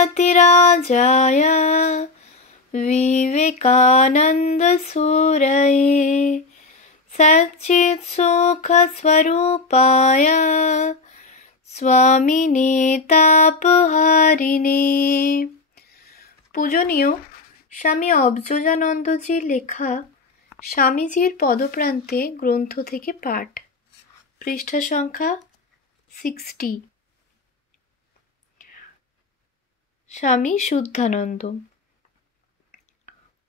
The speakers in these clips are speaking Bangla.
यतिराजाय विवेकानन्दसूरये सच्चित्सुखस्वरूपाय स्वामिने तापहारिणे। পূজনীয় স্বামী অবজোজানন্দজির লেখা স্বামীজির পদপ্রান্তে গ্রন্থ থেকে পাঠ, পৃষ্ঠা সংখ্যা 60। স্বামী শুদ্ধানন্দ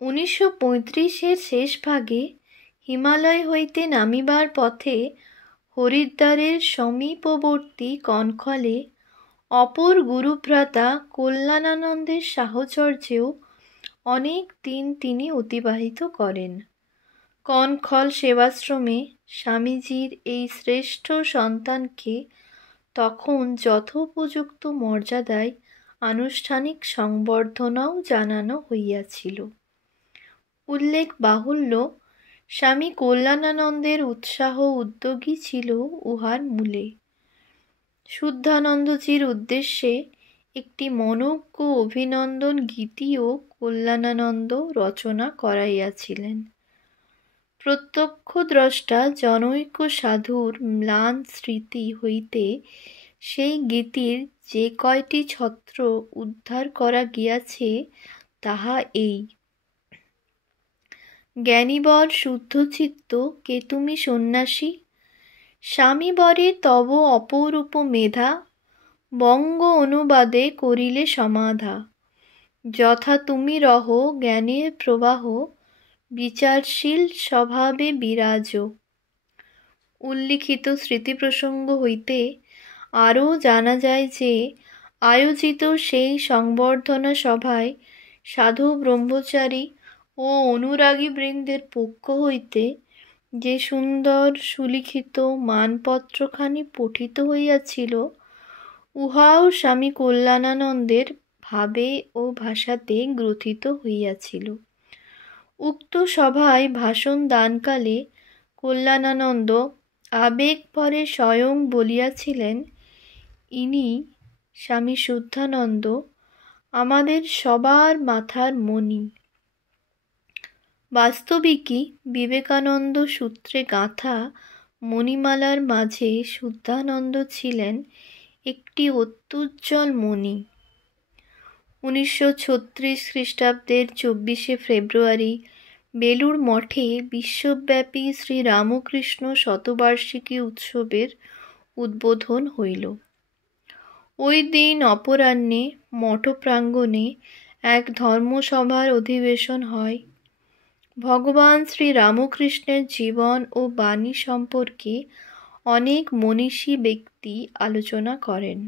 1935-এর শেষ ভাগে হিমালয় হইতে নামিবার পথে হরিদ্বারের সমীপবর্তী কনখলে অপর গুরুভ্রাতা কল্যাণানন্দের সাহচর্যেও অনেক দিন তিনি অতিবাহিত করেন। কনখল সেবাশ্রমে স্বামীজির এই শ্রেষ্ঠ সন্তানকে তখন যথোপযুক্ত মর্যাদায় আনুষ্ঠানিক সংবর্ধনাও জানানো হইয়াছিল। উল্লেখ বাহুল্য, স্বামী কল্যাণানন্দের উৎসাহ উদ্যোগী ছিল উহার মূলে। শুদ্ধানন্দজির উদ্দেশ্যে একটি মনোজ্ঞ অভিনন্দন গীতিও কল্যাণানন্দ রচনা করাইয়াছিলেন। প্রত্যক্ষদ্রষ্টা জনৈক সাধুর ম্লান স্মৃতি হইতে সেই গীতির যে কয়টি ছত্র উদ্ধার করা গিয়াছে তাহা এই: জ্ঞানীবর শুদ্ধচিত্ত কে তুমি সন্ন্যাসী, স্বামীবরে তব অপরূপ মেধা, বঙ্গ অনুবাদে করিলে সমাধা, যথা তুমি রহ জ্ঞানের প্রবাহ, বিচারশীল স্বভাবে বিরাজ। উল্লিখিত স্মৃতিপ্রসঙ্গ হইতে আরও জানা যায় যে আয়োজিত সেই সংবর্ধনা সভায় সাধু ব্রহ্মচারী ও অনুরাগীবৃন্দের পক্ষ হইতে যে সুন্দর সুলিখিত মানপত্রখানি পঠিত হইয়াছিল, উহাও স্বামী কল্যাণানন্দের ভাবে ও ভাষাতে গ্রথিত হইয়াছিল। উক্ত সভায় ভাষণ দানকালে কল্যাণানন্দ আবেগভরে স্বয়ং বলিয়াছিলেন, ইনি স্বামী শুদ্ধানন্দ আমাদের সবার মাথার মণি। বাস্তবিকই বিবেকানন্দ সূত্রে গাঁথা মণিমালার মাঝে শুদ্ধানন্দ ছিলেন একটি অত্যুজ্জ্বল মণি। 1936 খ্রিস্টাব্দের 24শে ফেব্রুয়ারি বেলুড় মঠে বিশ্বব্যাপী শ্রীরামকৃষ্ণ শতবার্ষিকী উৎসবের উদ্বোধন হইল। ওই দিন অপরাহ্নে মঠ প্রাঙ্গণে এক ধর্মসভার অধিবেশন হয়। ভগবান শ্রীরামকৃষ্ণের জীবন ও বাণী সম্পর্কে অনেক মনীষী ব্যক্তি আলোচনা করেন।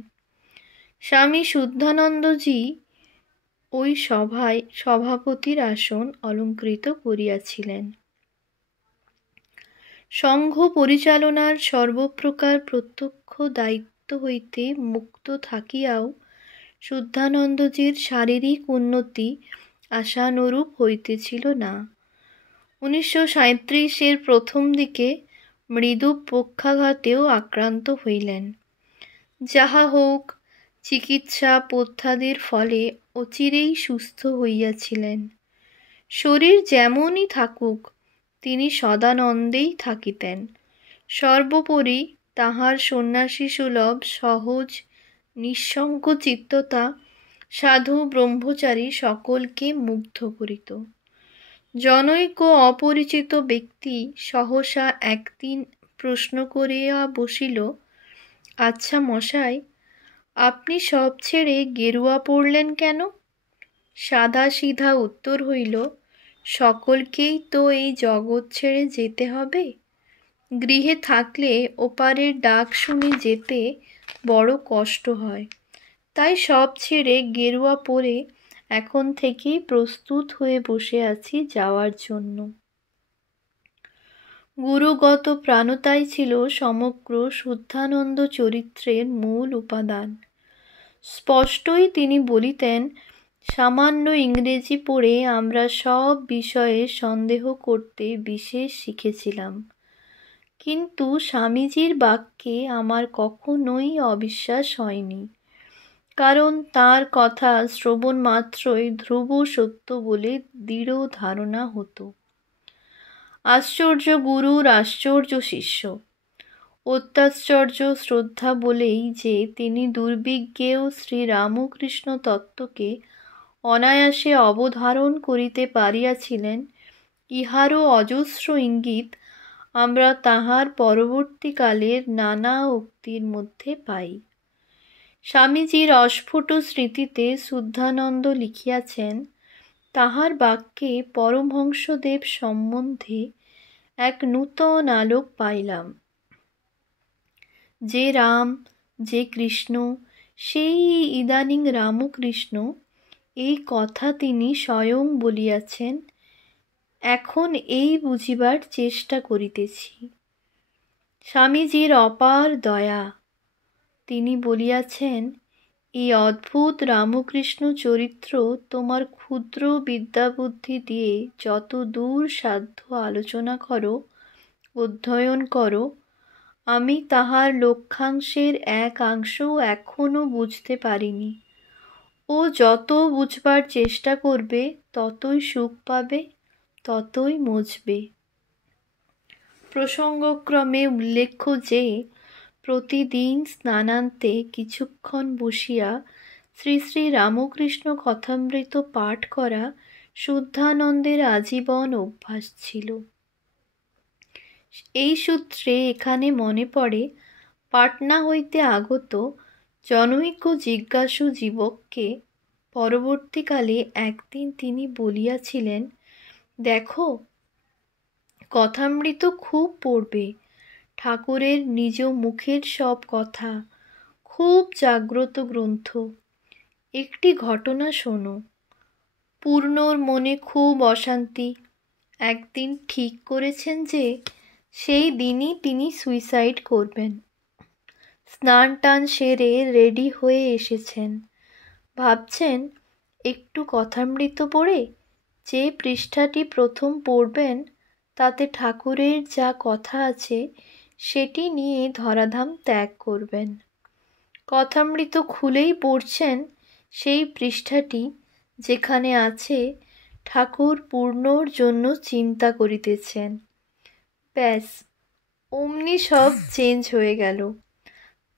স্বামী শুদ্ধানন্দজি ওই সভায় সভাপতির আসন অলঙ্কৃত করিয়াছিলেন। সংঘ পরিচালনার সর্বপ্রকার প্রত্যক্ষ দায়িত্ব হইতে মুক্ত থাকিয়াও শুদ্ধানন্দজির শারীরিক উন্নতি আশানুরূপ হইতেছিল না। 1937-এর প্রথম দিকে মৃদু পক্ষাঘাতেও আক্রান্ত হইলেন। যাহা হোক, চিকিৎসা পথ্যাদির ফলে অচিরেই সুস্থ হইয়াছিলেন। শরীর যেমনই থাকুক, তিনি সদানন্দেই থাকিতেন। সর্বোপরি তাঁহার সন্ন্যাসীসুলভ সহজ নিঃসংকোচিত্ততা সাধু ব্রহ্মচারী সকলকে মুগ্ধ করিত। জনৈক অপরিচিত ব্যক্তি সহসা একদিন প্রশ্ন করিয়া বসিল, আচ্ছা মশাই, আপনি সব ছেড়ে গেরুয়া পরলেন কেন? সাদাসিধা উত্তর হইল, সকলকেই তো এই জগৎ ছেড়ে যেতে হবে। গৃহে থাকলে ওপারের ডাক শুনে যেতে বড় কষ্ট হয়, তাই সব ছেড়ে গেরুয়া পরে এখন থেকেই প্রস্তুত হয়ে বসে আছি যাওয়ার জন্য। গুরুগত প্রাণতাই ছিল সমগ্র শুদ্ধানন্দ চরিত্রের মূল উপাদান। স্পষ্টই তিনি বলিতেন, সামান্য ইংরেজি পড়ে আমরা সব বিষয়ে সন্দেহ করতে বিশেষ শিখেছিলাম, কিন্তু স্বামীজির বাক্যে আমার কখনোই অবিশ্বাস হয়নি। কারণ তার কথা শ্রবণ মাত্রই ধ্রুব সত্য বলে দৃঢ় ধারণা হতো। আশ্চর্য গুরুর আশ্চর্য শিষ্য, অত্যাশ্চর্য শ্রদ্ধা বলেই যে তিনি দুর্বিজ্ঞেও শ্রীরামকৃষ্ণ তত্ত্বকে অনায়াসে অবধারণ করিতে পারিয়াছিলেন, ইহারও অজস্র ইঙ্গিত আমরা তাহার পরবর্তীকালের নানা উক্তির মধ্যে পাই। স্বামীজীর অস্ফুট স্মৃতিতে শুদ্ধানন্দ লিখিয়াছেন, তাহার বাক্যে পরমহংসদেব সম্বন্ধে এক নূতন আলোক পাইলাম। যে রাম, যে কৃষ্ণ, সেই ইদানিং রামকৃষ্ণ, এই কথা তিনি স্বয়ং বলিয়াছেন। এখন এই বুঝিবার চেষ্টা করিতেছি। স্বামীজীর অপার দয়া। তিনি বলিয়াছেন, এই অদ্ভুত রামকৃষ্ণ চরিত্র তোমার ক্ষুদ্র বিদ্যাবুদ্ধি দিয়ে যত দূর সাধ্য আলোচনা করো, অধ্যয়ন করো, আমি তাহার লক্ষাংশের একাংশও এখনো বুঝতে পারিনি। ও যত বুঝবার চেষ্টা করবে ততই সুখ পাবে, ততই মজবে। প্রসঙ্গক্রমে উল্লেখ্য যে প্রতিদিন স্নানান্তে কিছুক্ষণ বসিয়া শ্রী শ্রী রামকৃষ্ণ কথামৃত পাঠ করা শুদ্ধানন্দের আজীবন অভ্যাস ছিল। এই সূত্রে এখানে মনে পড়ে পাটনা হইতে আগত জনৈক জিজ্ঞাসু যুবককে পরবর্তীকালে একদিন তিনি বলিয়াছিলেন, দেখো, কথামৃত খুব পড়বে, ঠাকুরের নিজ মুখের সব কথা, খুব জাগ্রত গ্রন্থ। একটি ঘটনা শোনো। পূর্ণর মনে খুব অশান্তি। একদিন ঠিক করেছেন যে সেই দিনই তিনি সুইসাইড করবেন। স্নান টান সেরে রেডি হয়ে এসেছেন। ভাবছেন একটু কথামৃত পড়ে যে পৃষ্ঠাটি প্রথম পড়বেন তাতে ঠাকুরের যা কথা আছে সেটি নিয়ে ধরাধাম ত্যাগ করবেন। কথামৃত খুলেই পড়ছেন সেই পৃষ্ঠাটি যেখানে আছে ঠাকুর পূর্ণর জন্য চিন্তা করিতেছেন। ব্যাস, অমনি সব চেঞ্জ হয়ে গেল।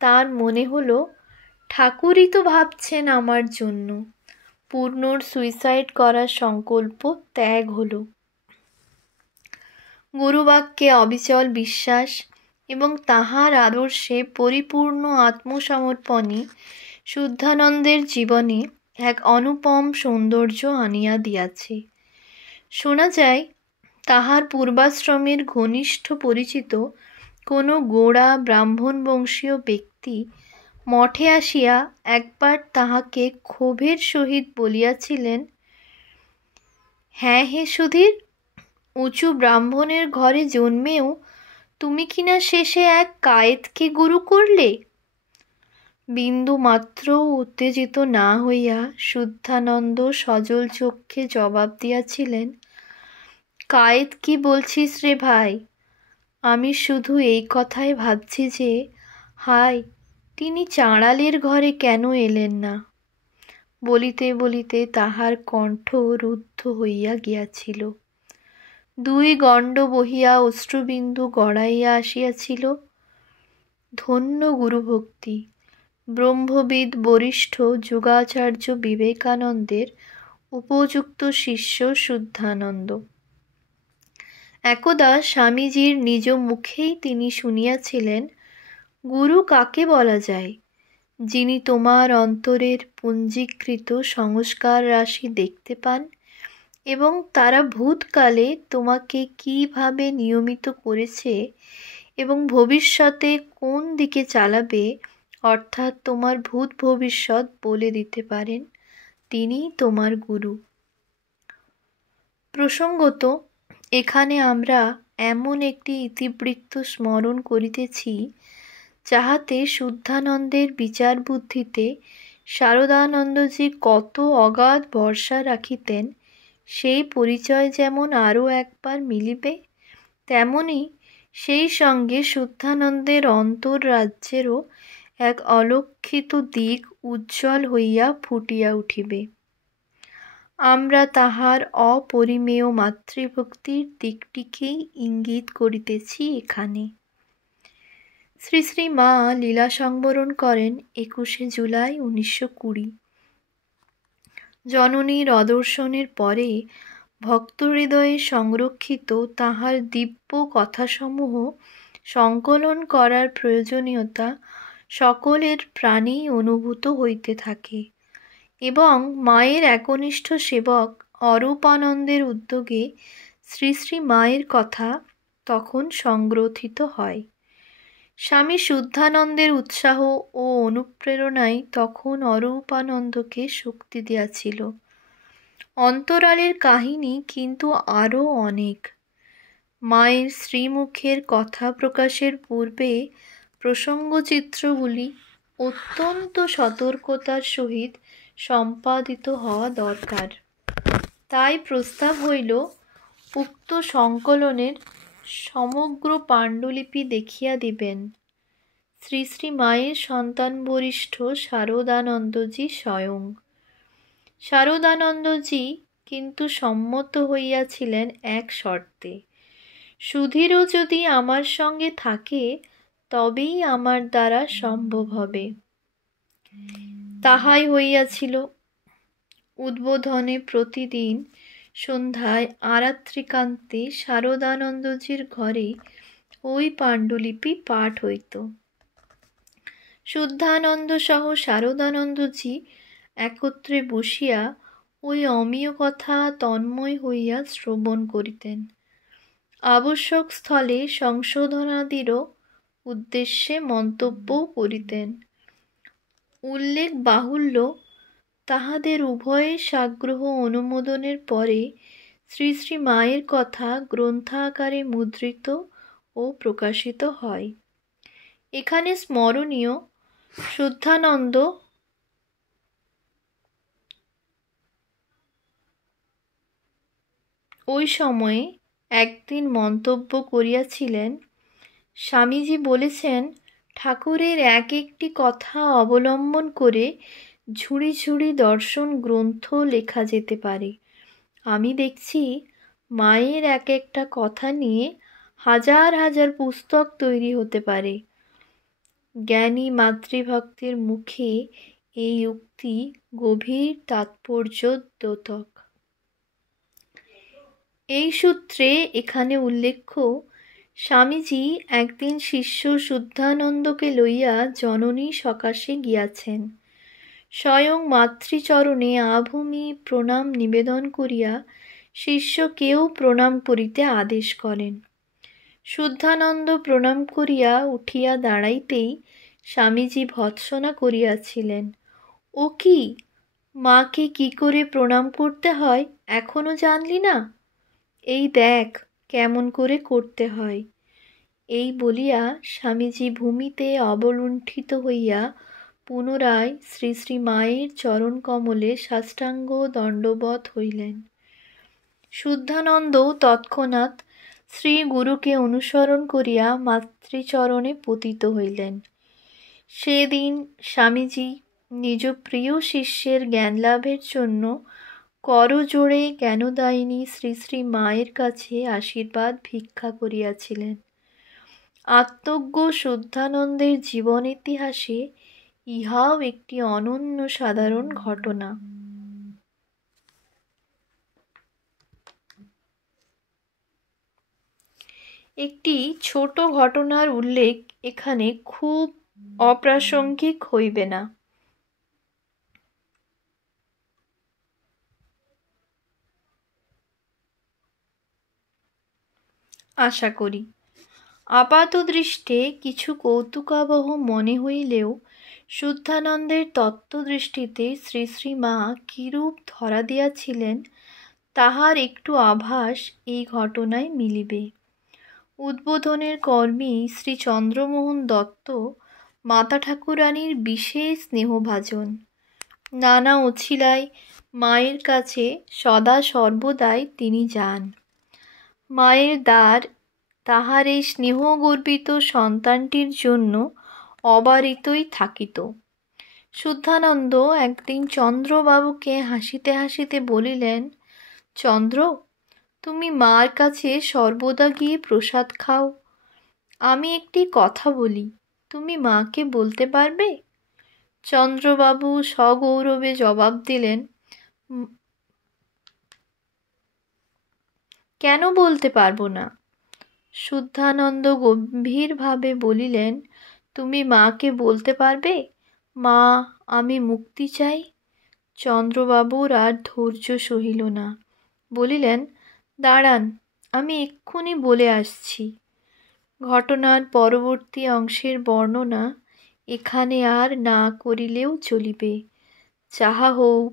তার মনে হলো ঠাকুরই তো ভাবছেন আমার জন্য। পূর্ণর সুইসাইড করার সংকল্প ত্যাগ হলো। গুরুবাক্যে অবিচল বিশ্বাস এবং তাহার আদর্শে পরিপূর্ণ আত্মসমর্পণই শুদ্ধানন্দের জীবনে এক অনুপম সৌন্দর্য আনিয়া দিয়াছে। শোনা যায়, তাহার পূর্বাশ্রমের ঘনিষ্ঠ পরিচিত কোনো গোঁড়া ব্রাহ্মণ বংশীয় ব্যক্তি মঠে আসিয়া একবার তাহাকে ক্ষোভের সহিত বলিয়াছিলেন, হ্যাঁ হে সুধীর, উঁচু ব্রাহ্মণের ঘরে জন্মেও তুমি কিনা শেষে এক কায়েতকে গুরু করলে। বিন্দু মাত্র উত্তেজিত না হইয়া শুদ্ধানন্দ সজল চক্ষে জবাব দিয়াছিলেন, কায়েত কি বলছিস রে ভাই? আমি শুধু এই কথাই ভাবছি যে হায়, তিনি চাঁড়ালের ঘরে কেন এলেন না। বলিতে বলিতে তাহার কণ্ঠ রুদ্ধ হইয়া গিয়াছিল। দুই গণ্ড বহিয়া অশ্রুবিন্দু গড়াইয়া আসিয়াছিল। ধন্য গুরুভক্তি! ব্রহ্মবিদ বরিষ্ঠ যুগাচার্য বিবেকানন্দের উপযুক্ত শিষ্য শুদ্ধানন্দ। একদা স্বামীজির নিজ মুখেই তিনি শুনিয়াছিলেন, গুরু কাকে বলা যায়? যিনি তোমার অন্তরের পুঞ্জীকৃত সংস্কার রাশি দেখতে পান এবং তারা ভূতকালে তোমাকে কিভাবে নিয়মিত করেছে এবং ভবিষ্যতে কোন দিকে চালাবে, অর্থাৎ তোমার ভূত ভবিষ্যৎ বলে দিতে পারেন, তিনিই তোমার গুরু। প্রসঙ্গত এখানে আমরা এমন একটি ইতিবৃত্ত স্মরণ করিতেছি যাহাতে শুদ্ধানন্দের বিচার বুদ্ধিতে শারদানন্দজি কত অগাধ ভরসা রাখিতেন সেই পরিচয় যেমন আরও একবার মিলিবে, তেমনি সেই সঙ্গে শুদ্ধানন্দের অন্তর্রাজ্যেরও এক অলক্ষিত দিক উজ্জ্বল হইয়া ফুটিয়া উঠিবে। আমরা তাহার অপরিমেয় মাতৃভক্তির দিকটিকেই ইঙ্গিত করিতেছি এখানে। শ্রী শ্রী মা লীলা সংবরণ করেন 21শে জুলাই 1920। জননীর অদর্শনের পরে ভক্ত হৃদয়ে সংরক্ষিত তাহার দিব্য কথাসমূহ সংকলন করার প্রয়োজনীয়তা সকলের প্রাণেই অনুভূত হইতে থাকে এবং মায়ের একনিষ্ঠ সেবক অরূপানন্দের উদ্যোগে শ্রী শ্রী মায়ের কথা তখন সংগ্রথিত হয়। স্বামী শুদ্ধানন্দের উৎসাহ ও অনুপ্রেরণাই তখন অরূপানন্দকে শক্তি দিয়াছিল। অন্তরালের কাহিনী কিন্তু আরও অনেক। মায়ের শ্রীমুখের কথা প্রকাশের পূর্বে প্রসঙ্গচিত্রগুলি অত্যন্ত সতর্কতার সহিত সম্পাদিত হওয়া দরকার। তাই প্রস্তাব হইল উক্ত সংকলনের সমগ্র পাণ্ডুলিপি দেখিয়া দিবেন শ্রী শ্রী মায়ের সন্তান বরিষ্ঠ শারদানন্দজি স্বয়ং। শারদানন্দজি কিন্তু সম্মত হইয়াছিলেন এক শর্তে, সুধীরও যদি আমার সঙ্গে থাকে তবেই আমার দ্বারা সম্ভব হবে। তাহাই হইয়াছিল। উদ্বোধনে প্রতিদিন সন্ধ্যায় আরাত্রিকান্তে শারদানন্দজির ঘরে ওই পাণ্ডুলিপি পাঠ হইত। শুদ্ধানন্দ সহ শারদানন্দজি একত্রে বসিয়া ওই অমীয় কথা তন্ময় হইয়া শ্রবণ করিতেন। আবশ্যক স্থলে সংশোধনাদিরও উদ্দেশ্যে মন্তব্যও করিতেন। উল্লেখ বাহুল্য, তাহাদের উভয়ের সাগ্রহ অনুমোদনের পরে শ্রী শ্রী মায়ের কথা গ্রন্থাকারে মুদ্রিত ও প্রকাশিত হয়। এখানে স্মরণীয়, শুদ্ধানন্দ ওই সময়ে একদিন মন্তব্য করিয়াছিলেন, স্বামীজি বলেছেন ঠাকুরের এক একটি কথা অবলম্বন করে ঝুড়ি ঝুড়ি দর্শন গ্রন্থ লেখা যেতে পারে। আমি দেখছি মায়ের এক একটা কথা নিয়ে হাজার হাজার পুস্তক তৈরি হতে পারে। জ্ঞানী মাতৃভক্তের মুখে এই উক্তি গভীর তাৎপর্যদ্যোতক। এই সূত্রে এখানে উল্লেখ্য, স্বামীজি একদিন শিষ্য শুদ্ধানন্দকে লইয়া জননী সকাশে গিয়াছেন। স্বয়ং মাতৃচরণে আভূমি প্রণাম নিবেদন করিয়া শিষ্যকেও প্রণাম করিতে আদেশ করেন। শুদ্ধানন্দ প্রণাম করিয়া উঠিয়া দাঁড়াইতেই স্বামীজি ভর্ৎসনা করিয়াছিলেন, ও কি, মাকে কি করে প্রণাম করতে হয় এখনো জানলি না? এই দেখ কেমন করে করতে হয়। এই বলিয়া স্বামীজি ভূমিতে অবলুণ্ঠিত হইয়া পুনরায় শ্রী শ্রী মায়ের চরণকমলে সাষ্টাঙ্গ দণ্ডবৎ হইলেন। শুদ্ধানন্দও তৎক্ষণাৎ শ্রী গুরুকে অনুসরণ করিয়া মাতৃচরণে পতিত হইলেন। সেদিন স্বামীজি নিজ প্রিয় শিষ্যের জ্ঞানলাভের জন্য করজোড়ে জ্ঞানদায়িনী শ্রী শ্রী মায়ের কাছে আশীর্বাদ ভিক্ষা করিয়াছিলেন। আত্মজ্ঞ শুদ্ধানন্দের জীবন ইতিহাসে ইহাও একটি অনন্য সাধারণ ঘটনা। একটি ছোট ঘটনার উল্লেখ এখানে খুব অপ্রাসঙ্গিক হইবে না। আশা করি আপাত দৃষ্টে কিছু কৌতুকাবহ মনে হইলেও শুদ্ধানন্দের তত্ত্বদৃষ্টিতে শ্রী শ্রী মা কিরূপ ধরা দিয়াছিলেন তাহার একটু আভাস এই ঘটনায় মিলিবে। উদ্বোধনের কর্মী শ্রী চন্দ্রমোহন দত্ত মাতা ঠাকুরানীর বিশেষ স্নেহভাজন। নানা অছিলায় মায়ের কাছে সদা সর্বদাই তিনি যান। মায়ের দ্বার তাহার এই স্নেহগর্বিত সন্তানটির জন্য অবারিতই থাকিত। শুদ্ধানন্দ একদিন চন্দ্রবাবুকে হাসিতে হাসিতে বলিলেন, চন্দ্র, তুমি মার কাছে সর্বদা গিয়ে প্রসাদ খাও। আমি একটি কথা বলি, তুমি মাকে বলতে পারবে? চন্দ্রবাবু সগৌরবে জবাব দিলেন, কেন বলতে পারবো না? শুদ্ধানন্দ গম্ভীরভাবে বলিলেন, তুমি মাকে বলতে পারবে, মা, আমি মুক্তি চাই? চন্দ্রবাবুর আর ধৈর্য সহিল না, বলিলেন, দাঁড়ান, আমি এক্ষুনি বলে আসছি। ঘটনার পরবর্তী অংশের বর্ণনা এখানে আর না করিলেও চলিবে। যাহা হোক,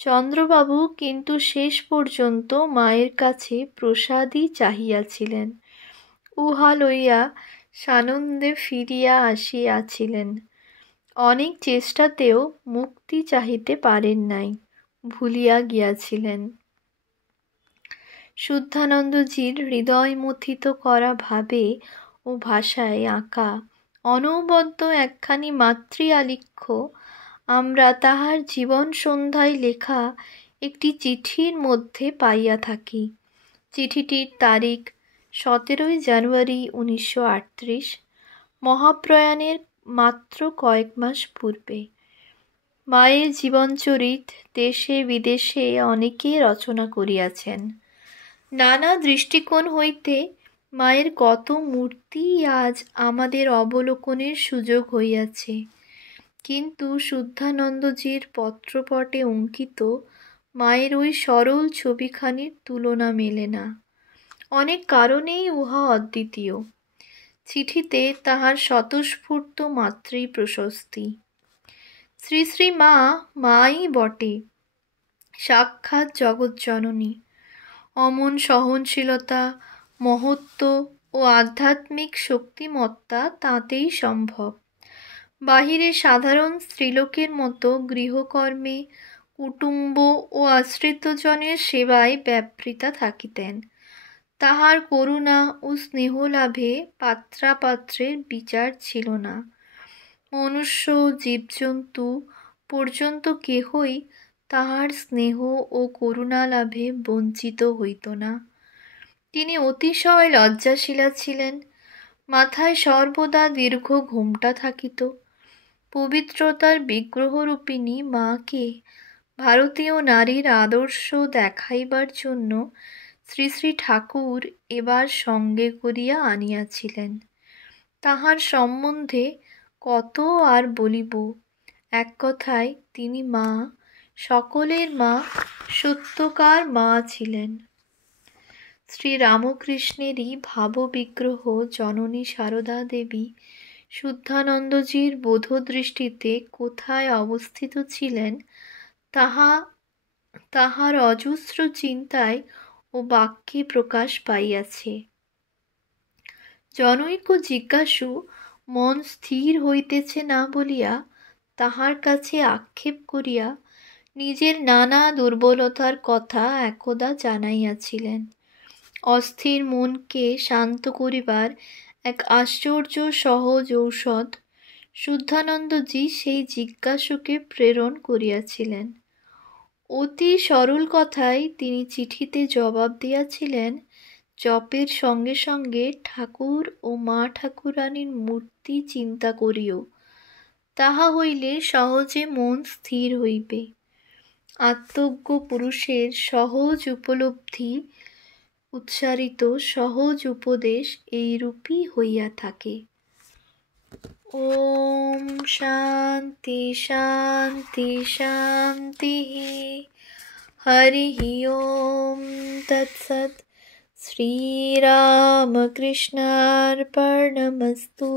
চন্দ্রবাবু কিন্তু শেষ পর্যন্ত মায়ের কাছে প্রসাদই চাহিয়াছিলেন। উহা লইয়া সানন্দে ফিরিয়া আসিয়াছিলেন। অনেক চেষ্টাতেও মুক্তি চাহিতে পারেন নাই, ভুলিয়া গিয়াছিলেন। শুদ্ধানন্দজির হৃদয়মথিত করা ভাবে ও ভাষায় আঁকা অনবদ্য একখানি মাতৃ আলিখ্য আমরা তাহার জীবন সন্ধ্যায় লেখা একটি চিঠির মধ্যে পাইয়া থাকি। চিঠিটির তারিখ 17 জানুয়ারি 1938, মহাপ্রয়াণের মাত্র কয়েক মাস পূর্বে। মায়ের জীবনচরিত দেশে বিদেশে অনেকে রচনা করিয়াছেন। নানা দৃষ্টিকোণ হইতে মায়ের কত মূর্তি আজ আমাদের অবলোকনের সুযোগ হইয়াছে, কিন্তু শুদ্ধানন্দজির পত্রপটে অঙ্কিত মায়ের ওই সরল ছবিখানির তুলনা মেলে না। অনেক কারণেই উহা অদ্বিতীয়। চিঠিতে তাহার স্বতঃস্ফূর্ত মাতৃ প্রশস্তি। শ্রী শ্রী মা মাই বটে, সাক্ষাৎ জগৎজননী। অমন সহনশীলতা, মহত্ব ও আধ্যাত্মিক শক্তিমত্তা তাঁতেই সম্ভব। বাহিরে সাধারণ স্ত্রীলোকের মতো গৃহকর্মে, কুটুম্ব ও আশ্রিতজনের সেবায় ব্যাপৃতা থাকিতেন। তাহার করুণা ও স্নেহলাভে পাত্রাপাত্রের বিচার ছিল না। মনুষ্য জীবজন্তু পর্যন্ত কেহই তাহার স্নেহ ও করুণা লাভে বঞ্চিত হইত না। তিনি অতিশয় লজ্জাশীলা ছিলেন। মাথায় সর্বদা দীর্ঘ ঘোমটা থাকিত। পবিত্রতার বিগ্রহরূপিণী মাকে ভারতীয় নারীর আদর্শ দেখাইবার জন্য শ্রী শ্রী ঠাকুর এবার সঙ্গে করিয়া আনিয়াছিলেন। তাহার সম্বন্ধে কত আর বলিব। এক কথায় তিনি মা, সকলের মা, সত্যকার মা ছিলেন। শ্রী রামকৃষ্ণেরই ভাববিগ্রহ জননী সারদা দেবী শুদ্ধানন্দজির বোধদৃষ্টিতে কোথায় অবস্থিত ছিলেন তাহার অজস্র চিন্তায় ও বাক্যে প্রকাশ পাইয়াছে। জনৈক জিজ্ঞাসু মন স্থির হইতেছে না বলিয়া তাহার কাছে আক্ষেপ করিয়া নিজের নানা দুর্বলতার কথা একদা জানাইয়াছিলেন। অস্থির মনকে শান্ত করিবার এক আশ্চর্য সহজ ঔষধ শুদ্ধানন্দজি সেই জিজ্ঞাসুকে প্রেরণ করিয়াছিলেন। অতি সরল কথায় তিনি চিঠিতে জবাব দিয়াছিলেন, জপের সঙ্গে সঙ্গে ঠাকুর ও মা ঠাকুরানীর মূর্তি চিন্তা করিও, তাহা হইলে সহজে মন স্থির হইবে। আত্মজ্ঞ পুরুষের সহজ উপলব্ধি উচ্চারিত সহজ উপদেশ এইরূপই হইয়া থাকে। ওম শান্তি শান্তি শান্তি। হরি ওম তৎসৎ। শ্রীরামকৃষ্ণার্পণমস্তু।